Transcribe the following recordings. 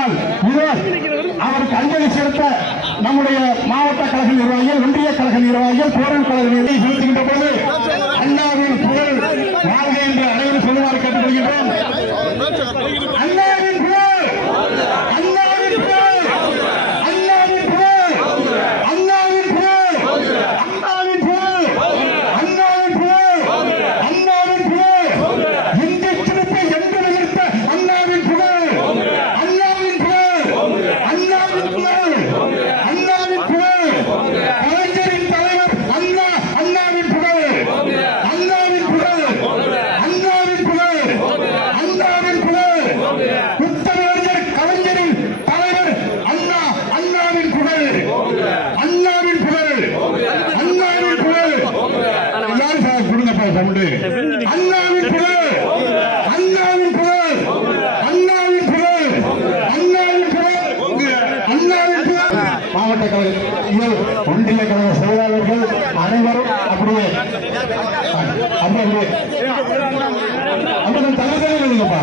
ஆனால் அவருக்கு அஞ்சலி செலுத்த நம்முடைய மாவட்ட கழக நிர்வாகிகள், ஒன்றிய கழக நிர்வாகிகள், போரன் கழக நிர்வாகிகள் செலுத்துகின்ற பொழுது அண்ணாவின் புகழ் வாழ்க என்று அனைவரும் சொல்லுமாறு கேட்டுக்கொள்கின்றோம். அண்ணாவின் புகழ், அண்ணாவின் புகழ், அண்ணாவின் புகழ், அண்ணாவின் புகழ், அண்ணாவின் புகழ், அண்ணாவின் புகழ், அண்ணாவின் புகழ், இந்திய சின்னத்தை என்று நிறுத்த அண்ணாவின் புகழ், அண்ணாவின் புகழ், அண்ணாவின் புகழ், அண்ணாவின் புகழ், கலைஞரின் தலைவர் அண்ணா, அண்ணாவின் புகழ், அண்ணாவின் புகழ், அண்ணாவின் புகழ், அண்ணாவின் புகழ், முத்தமிழர் கலைஞரின் தலைவர் அண்ணா, அண்ணாவின் புகழ், அண்ணாவின் புகழ், அண்ணாவின் புகழ். எல்லாரும் கொடுங்கப்பா சவுண்டு. அண்ணாவின் புகழ், அண்ணாவின் புகழ், அண்ணாவின் புகழ், அண்ணாவின் புகழ், அண்ணாவின் புகழ். மாவட்ட கழக ஒன்றிய கழக செயலாளர்கள் அனைவரும் அப்படியே அப்படி தலைவரே இல்லைங்கப்பா.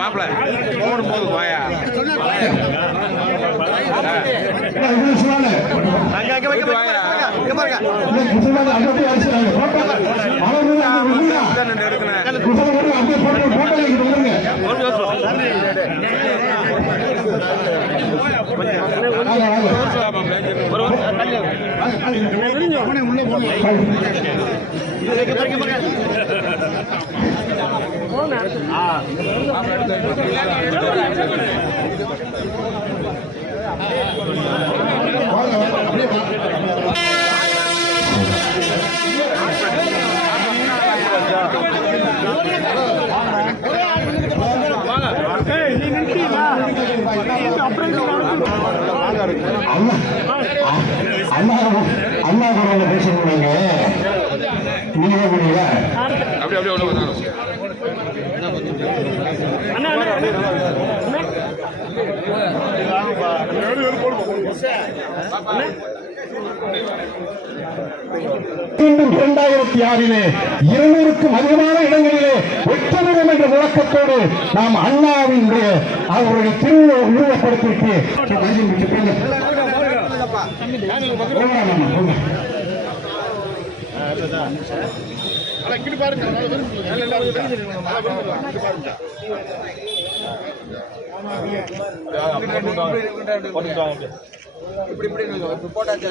மாப்பிள்ள போது வாயா அண்ணா குரல பேசுறீங்க நீங்க அப்படி அப்படியே மீண்டும் 2006 200க்கும் அதிகமான இடங்களிலே ஒற்றுமையம் என்ற முழக்கத்தோடு நாம் அண்ணாவின் அவருடைய திருவுருவப்படுத்திட்டு இப்படி போட்டாச்சு.